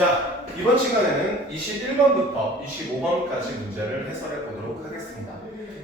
자, 이번 시간에는 21번부터 25번까지 문제를 해설해 보도록 하겠습니다.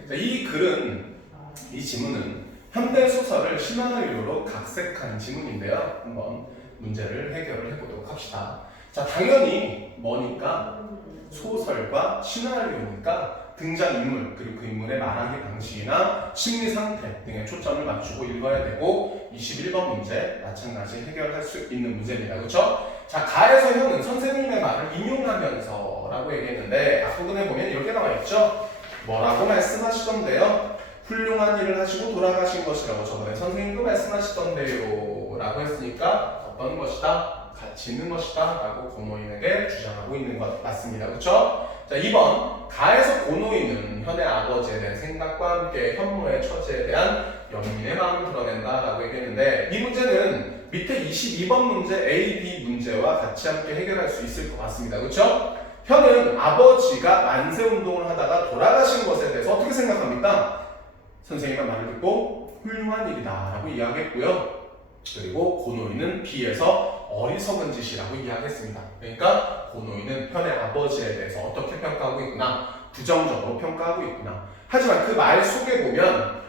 자, 이 지문은 현대소설을 시나리오로 각색한 지문인데요. 한번 문제를 해결을 해보도록 합시다. 자, 당연히 뭐니까? 소설과 시나리오니까 등장인물 그리고 그 인물의 말하기 방식이나 심리 상태 등에 초점을 맞추고 읽어야 되고 21번 문제 마찬가지 해결할 수 있는 문제입니다. 그렇죠? 자, 가에서 현은 선생님의 말을 인용하면서 라고 얘기했는데 앞부분에 보면 이렇게 나와 있죠? 뭐라고 말씀하시던데요? 훌륭한 일을 하시고 돌아가신 것이라고 저번에 선생님도 말씀하시던데요 라고 했으니까 어떤 것이다? 가치 있는 것이다 라고 고노인에게 주장하고 있는 것 맞습니다. 그렇죠? 자, 2번 가에서 고노인은 현의 아버지에 대한 생각과 함께 현모의 처지에 대한 연민의 마음을 드러낸다 라고 얘기했는데 이 문제는 밑에 22번 문제 A, B 문제와 같이 함께 해결할 수 있을 것 같습니다. 그렇죠? 현은 아버지가 만세운동을 하다가 돌아가신 것에 대해서 어떻게 생각합니까? 선생님의 말을 듣고 훌륭한 일이다 라고 이야기했고요. 그리고 고노인은 B에서 어리석은 짓이라고 이야기했습니다. 그러니까 고노인은 현의 아버지에 대해서 어떻게 평가하고 있구나, 부정적으로 평가하고 있구나. 하지만 그 말 속에 보면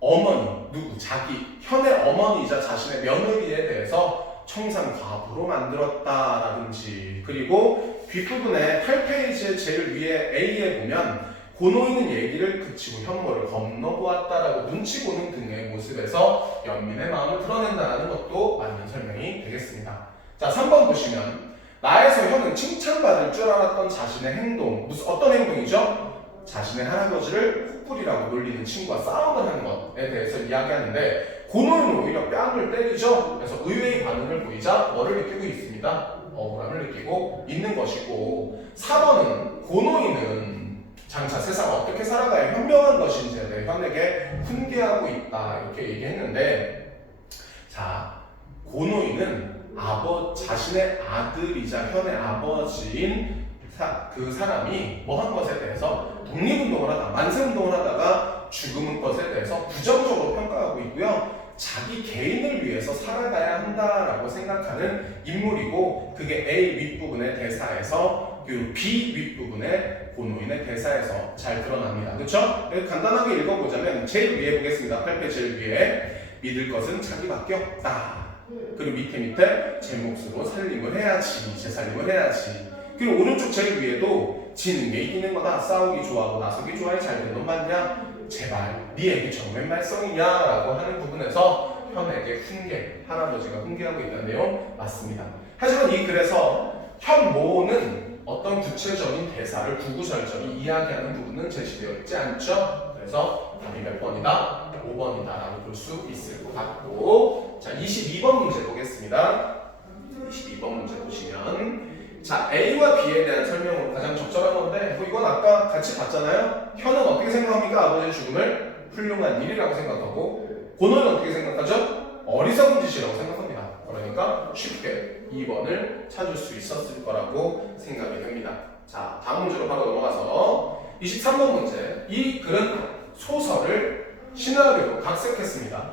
어머니, 자기, 현의 어머니이자 자신의 며느리에 대해서 청산과부로 만들었다라든지, 그리고 뒷부분에 8페이지의 제일 위에 A에 보면 고노인은 얘기를 그치고 현모를 건너보았다라고 눈치 보는 등의 모습에서 연민의 마음을 드러낸다는 것도 맞는 설명이 되겠습니다. 자, 3번 보시면 나에서 현은 칭찬받을 줄 알았던 자신의 행동, 어떤 행동이죠? 자신의 할아버지를 콧불이라고 놀리는 친구와 싸움을 하는 것에 대해서 이야기하는데 고노인은 오히려 뺨을 때리죠. 그래서 의외의 반응을 보이자 뭐를 느끼고 있습니다? 억울함을 느끼고 있는 것이고, 4번은 고노인은 장차 세상 어떻게 살아가야 현명한 것인지에 대해 현에게 훈계하고 있다 이렇게 얘기했는데, 자, 고노인은 자신의 아들이자 현의 아버지인 그 사람이 뭐 한 것에 대해서 독립운동을 하다가 만세운동을 하다가 죽은 것에 대해서 부정적으로 평가하고 있고요. 자기 개인을 위해서 살아가야 한다라고 생각하는 인물이고, 그게 A 윗부분의 대사에서 그 B 윗부분의 고노인의 대사에서 잘 드러납니다. 그렇죠? 간단하게 읽어보자면 제일 위에 보겠습니다. 8페이지 제일 위에 믿을 것은 자기밖에 없다. 그리고 밑에 제 몫으로 살림을 해야지, 재살림을 해야지. 그리고 오른쪽 제일 위에도 지는 게 이기는 거다. 싸우기 좋아하고 나서기 좋아해. 잘된 놈 맞냐? 제발 네 얘기 정말 말썽이냐? 라고 하는 부분에서 현에게 할아버지가 훈계하고 있다는 내용 맞습니다. 하지만 이 글에서 현모는 어떤 구체적인 대사를 구구절절히 이야기하는 부분은 제시되어 있지 않죠? 그래서 답이 몇 번이다? 5번이다 라고 볼 수 있을 것 같고, 자, 22번 문제 보겠습니다. 22번 문제 보시면 자, A와 B에 대한 설명으로 가장 적절한 건데, 이건 아까 같이 봤잖아요. 현은 어떻게 생각합니까? 아버지의 죽음을 훌륭한 일이라고 생각하고, 고노는 어떻게 생각하죠? 어리석은 짓이라고 생각합니다. 그러니까 쉽게 2번을 찾을 수 있었을 거라고 생각이 됩니다. 자, 다음 문제로 바로 넘어가서 23번 문제. 이 글은 소설을 시나리오로 각색했습니다.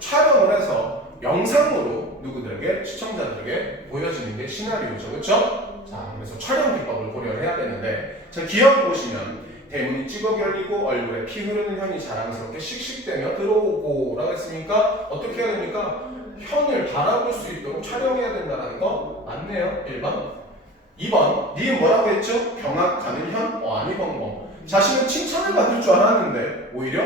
촬영을 해서 영상으로 누구들에게, 시청자들에게 보여지는 게 시나리오죠. 그렇죠? 자, 그래서 촬영 기법을 고려를 해야 되는데, 자, 기억을 보시면 대문이 찌걱 열리고 얼굴에 피 흐르는 현이 자랑스럽게 씩씩대며 들어오고 라고 했으니까 어떻게 해야 됩니까? 현을 바라볼 수 있도록 촬영해야 된다는 거 맞네요. 1번. 2번. 니은 뭐라고 했죠? 경악 가는 현, 어안이 벙벙. 자신은 칭찬을 받을 줄 알았는데 오히려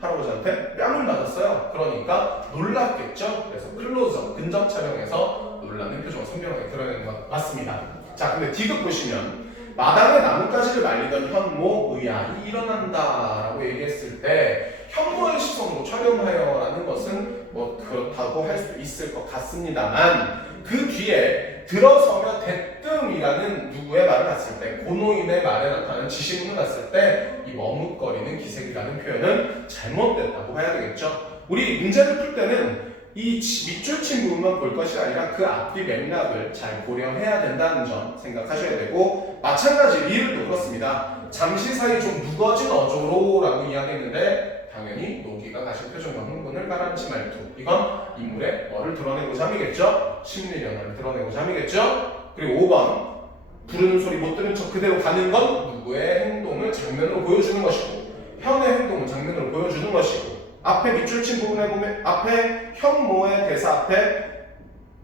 할아버지한테 뺨을 맞았어요. 그러니까 놀랐겠죠? 그래서 클로즈업, 근접 촬영에서 놀라는 표정을 선명하게 드러내는 것 맞습니다. 자, 근데 디귿 보시면 마당에 나뭇가지를 말리던 현모 의아히 일어난다 라고 얘기했을 때 현모의 시선으로 촬영하여라는 것은 뭐 그렇다고 할 수 있을 것 같습니다만, 그 뒤에 들어서며 대뜸이라는 누구의 말을 봤을 때, 고노인의 말에 나타나는 지시문을 봤을 때 이 머뭇거리는 기색이라는 표현은 잘못됐다고 봐야 되겠죠. 우리 문제를 풀 때는 이 밑줄 친 부분만 볼 것이 아니라 그 앞뒤 맥락을 잘 고려해야 된다는 점 생각하셔야 되고, 마찬가지 리을도 그렇습니다. 잠시 사이 좀 무거진 어조로라고 이야기했는데 당연히 노기가 가신 표정과 흥분을 가라앉힌 말투, 이건 인물의 뭐를 드러내고자 함이겠죠? 심리 변화를 드러내고자 함이겠죠? 그리고 5번 부르는 소리 못 들은 척 그대로 가는 건 누구의 행동을 장면으로 보여주는 것이고 현의 행동을 장면으로 보여주는 것이고 앞에 밑줄 친 부분에 보면 앞에 현모의 대사 앞에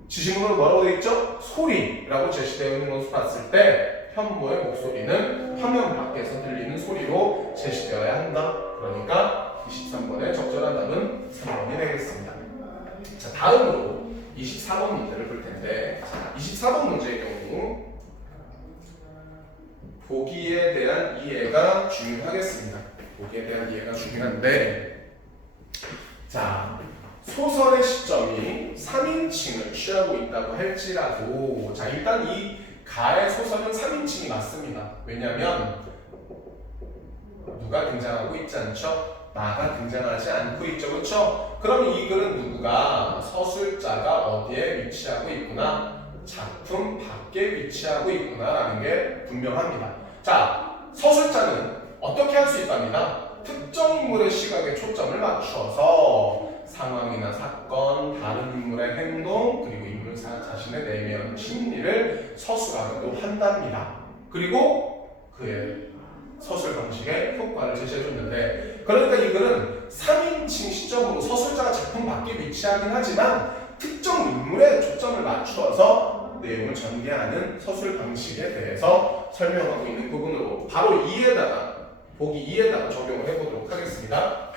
지시문으로 뭐라고 되어 있죠? 소리라고 제시되어 있는 것을 봤을 때 현모의 목소리는 화면 밖에서 들리는 소리로 제시되어야 한다. 그러니까 23번의 적절한 답은 3번이 되겠습니다. 자, 다음으로 24번 문제를 볼 텐데 24번 문제의 경우 보기에 대한 이해가 중요하겠습니다. 보기에 대한 이해가 중요한데 자 소설의 시점이 3인칭을 취하고 있다고 할지라도 자 일단 이 가의 소설은 3인칭이 맞습니다. 왜냐하면 누가 등장하고 있지 않죠? 나가 등장하지 않고 있죠. 그렇죠? 그럼 이 글은 누구가 서술자가 어디에 위치하고 있구나 작품 밖에 위치하고 있구나 라는 게 분명합니다. 자 서술자는 어떻게 할 수 있답니다. 특정 인물의 시각에 초점을 맞추어서 상황이나 사건, 다른 인물의 행동, 그리고 인물사 자신의 내면 심리를 서술하기도 한답니다. 그리고 그의 서술 방식의 효과를 제시해줬는데 그러니까 이 글은 3인칭 시점으로 서술자가 작품 밖에 위치하긴 하지만 특정 인물에 초점을 맞추어서 내용을 전개하는 서술 방식에 대해서 설명하고 있는 부분으로 바로 보기 2에다가 적용을 해보도록 하겠습니다.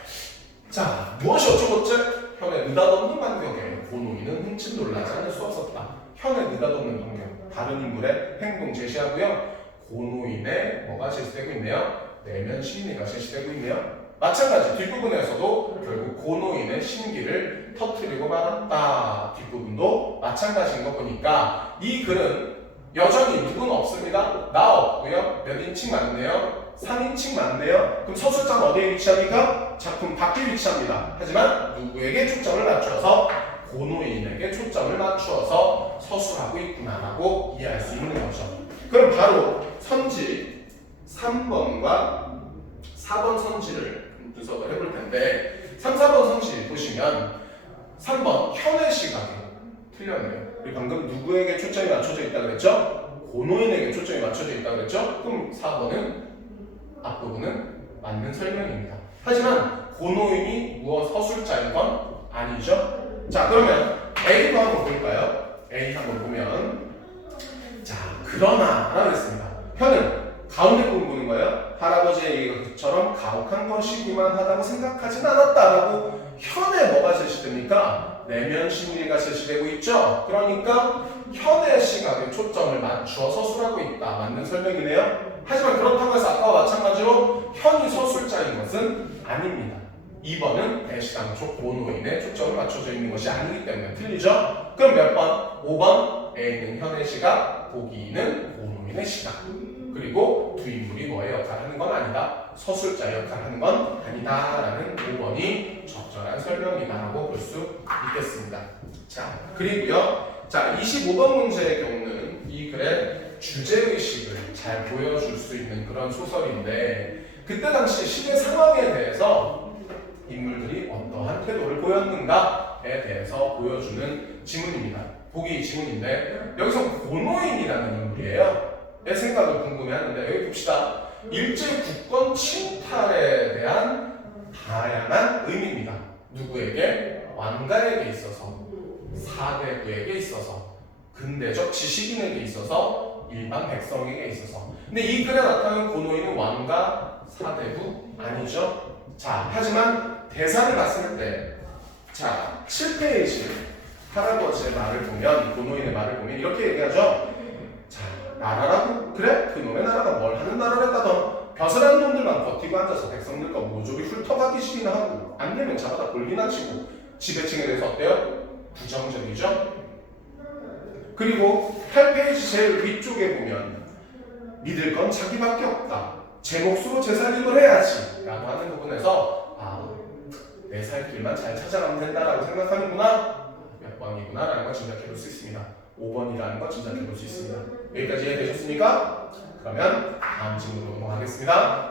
자, 무엇이 어쩌고째? 현의 느닷없는 반경에 고노인은 흠칫 놀라지 않을 수 없었다. 현의 느닷없는 반경, 다른 인물의 행동 제시하고요. 고노인의 뭐가 제시되고 있네요? 내면 심리가 제시되고 있네요. 마찬가지 뒷부분에서도 결국 고노인의 심기를 터뜨리고 말았다. 뒷부분도 마찬가지인 거 보니까 이 글은 여전히 누구는 없습니다. 나 없고요. 몇 인칭 맞네요? 3인칭 맞네요. 그럼 서술자는 어디에 위치합니까? 작품 밖에 위치합니다. 하지만 누구에게 초점을 맞춰서 고노인에게 초점을 맞추어서 서술하고 있구나라고 이해할 수 있는 거죠. 그럼 바로 선지 3번과 4번 선지를 분석을 해볼 텐데 3, 4번 선지 보시면 3번 현의 시각이 틀렸네요. 우리 방금 누구에게 초점이 맞춰져 있다고 그랬죠? 고노인에게 초점이 맞춰져 있다고 그랬죠? 그럼 4번은 앞부분은 맞는 설명입니다. 하지만 고노인이 무엇 서술자인 건 아니죠? 자 그러면 A도 한번 볼까요? A 한번 보면 자 그러나 라고 했습니다. 현은 가운데 부분 보는 거예요. 할아버지의 얘기가 그처럼 가혹한 것이기만 하다고 생각하진 않았다라고 현에 뭐가 제시됩니까? 내면 심리가 제시되고 있죠. 그러니까 현의 시각에 초점을 맞추어 서술하고 있다. 맞는 설명이네요. 하지만 그렇다고 해서 아까와 마찬가지로 현이 서술자인 것은 아닙니다. 2번은 애시당초 고노인의 초점을 맞춰져 있는 것이 아니기 때문에 틀리죠? 그럼 몇 번? 5번 A는 현의 시각, 보기 2는 고노인의 시각. 그리고 두 인물이 뭐의 역할을 하는 건 아니다. 서술자 역할을 하는 건 아니다. 라는 5번이 적절한 설명이다라고 볼 수 있겠습니다. 자, 그리고요. 자, 25번 문제의 경우는 이 글의 주제의식을 잘 보여줄 수 있는 그런 소설인데 그때 당시 시대 상황에 대해서 인물들이 어떠한 태도를 보였는가에 대해서 보여주는 지문입니다. 보기 지문인데 여기서 고노인이라는 인물이에요. 내 생각을 궁금해하는데 여기 봅시다. 일제 국권 침탈에 대한 다양한 의미입니다. 누구에게? 왕가에게 있어서, 사대부에게 있어서, 근대적 지식인에게 있어서, 일반 백성에게 있어서. 근데 이 글에 나타나는 고노인은 왕가, 사대부 아니죠? 자, 하지만 대사를 봤을 때, 자, 7페이지 할아버지의 말을 보면, 고노인의 말을 보면 이렇게 얘기하죠. 자, 나라라고? 그래? 그놈의 나라가 뭘 하는 나라랬다던 벼슬한 놈들만 버티고 앉아서 백성들과 모조리 훑어가기식이나 하고 안 되면 잡아다 골리나 치고 지배층에 대해서 어때요? 부정적이죠? 그리고 8페이지 제일 위쪽에 보면 믿을 건 자기밖에 없다. 제 몫으로 제 살림을 해야지 라고 하는 부분에서 내 살 길만 잘 찾아가면 된다라고 생각하는구나. 몇 번이구나 라는 걸 짐작해 볼 수 있습니다. 5번이라는 걸 짐작해 볼 수 있습니다. 여기까지 이해되셨습니까? 그러면 다음 질문으로 넘어가겠습니다.